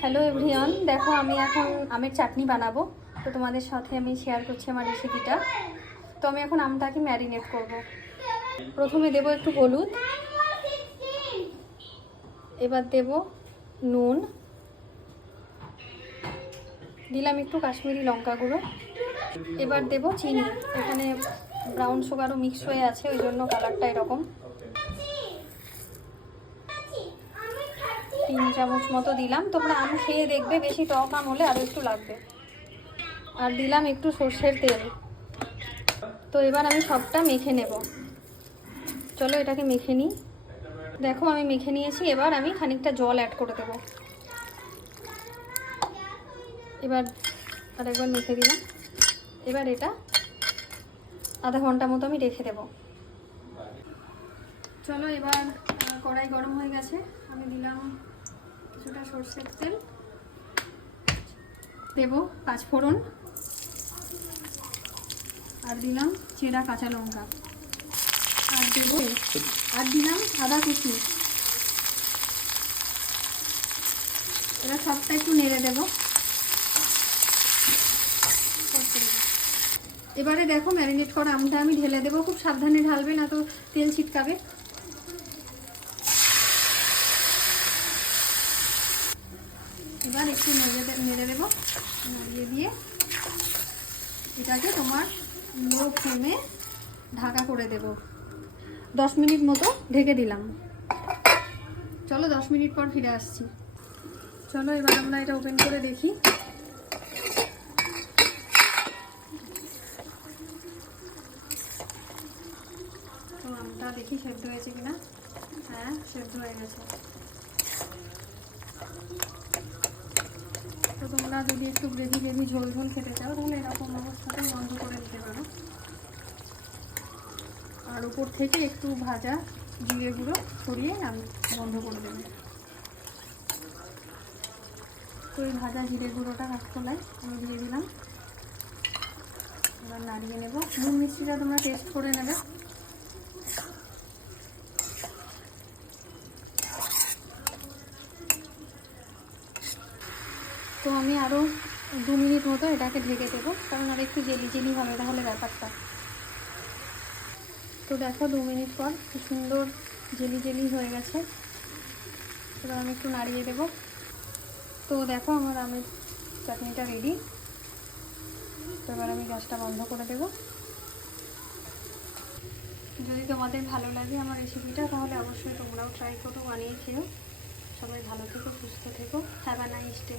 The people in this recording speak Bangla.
হ্যালো এভরিওয়ান, দেখো আমি এখন আমের চাটনি বানাবো। তো তোমাদের সাথে আমি শেয়ার করছি আমার রেসিপিটা। তো আমি এখন আমটাকে ম্যারিনেট করব। প্রথমে দেব একটু হলুদ, এবার দেব নুন, দিলাম একটু কাশ্মীরি লঙ্কা গুঁড়ো, এবার দেব চিনি। এখানে ব্রাউন সুগারও মিক্স হয়ে আছে, ওই জন্য কালারটা এরকম। 3 চামচ মতো দিলাম। তোমরা আম খেয়ে দেখবে, বেশি টক আম হলে আরও একটু লাগবে। আর দিলাম একটু সর্ষের তেল। তো এবার আমি সবটা মেখে নেব। চলো এটাকে মেখে নিই। দেখো আমি মেখে নিয়েছি। এবার আমি খানিকটা জল অ্যাড করে দেবো। এবার আরেকবার মেখে দিলাম। এবার এটা আধা ঘন্টা মতো আমি রেখে দেব। চলো এবার কড়াই গরম হয়ে গেছে, আমি দিলাম কিছুটা সর্ষের তেল, দেব 5 ফোড়ন, আর দিলাম চেরা কাঁচা লঙ্কা, আর দিলাম আদা কুচি। এবার সবটা একটু নেড়ে দেব। এবারে দেখো ম্যারিনেট করা আমটা আমি ঢেলে দেবো। খুব সাবধানে ঢালবে, না তো তেল ছিটকাবে। এবার একটু নেড়ে দেবো। নাড়িয়ে দিয়ে এটাকে তোমার লো ফ্লেমে ঢাকা করে দেব। 10 মিনিট মতো ঢেকে দিলাম। চলো 10 মিনিট পর ফিরে আসছি। চলো এবার আমরা এটা ওপেন করে দেখি। তো আমটা দেখি সেদ্ধ হয়েছে কিনা। হ্যাঁ, সেদ্ধ হয়ে গেছে। তো তোমরা যদি একটু গ্রেভি ঝোল ঝোল খেতে চাও, তাহলে এরকম অবস্থাতে বন্ধ করে দিতে পারো। আর উপর থেকে একটু ভাজা জিরে গুঁড়ো ছড়িয়ে আমি বন্ধ করে দেবো। তো এই ভাজা জিরে গুঁড়োটা কাঁচকলায় আমি দিয়ে দিলাম। এবার নাড়িয়ে নেব। নুন মিষ্টিটা তোমরা টেস্ট করে নেবে। তো আমি আরও 2 মিনিট মতো এটাকে ঢেকে দেবো, কারণ আর একটু জেলি হবে তাহলে ব্যাপারটা। তো দেখো 2 মিনিট পর খুব সুন্দর জেলি হয়ে গেছে। এবার আমি একটু নাড়িয়ে দেবো। তো দেখো আমার আমের চাটনিটা রেডি। তো এবার আমি গ্যাসটা বন্ধ করে দেব। যদি তোমাদের ভালো লাগে আমার রেসিপিটা, তাহলে অবশ্যই তোমরাও ট্রাই করো, বানিয়ে খেও। সবাই ভালো থেকো, সুস্থ থেকো। Have a nice day.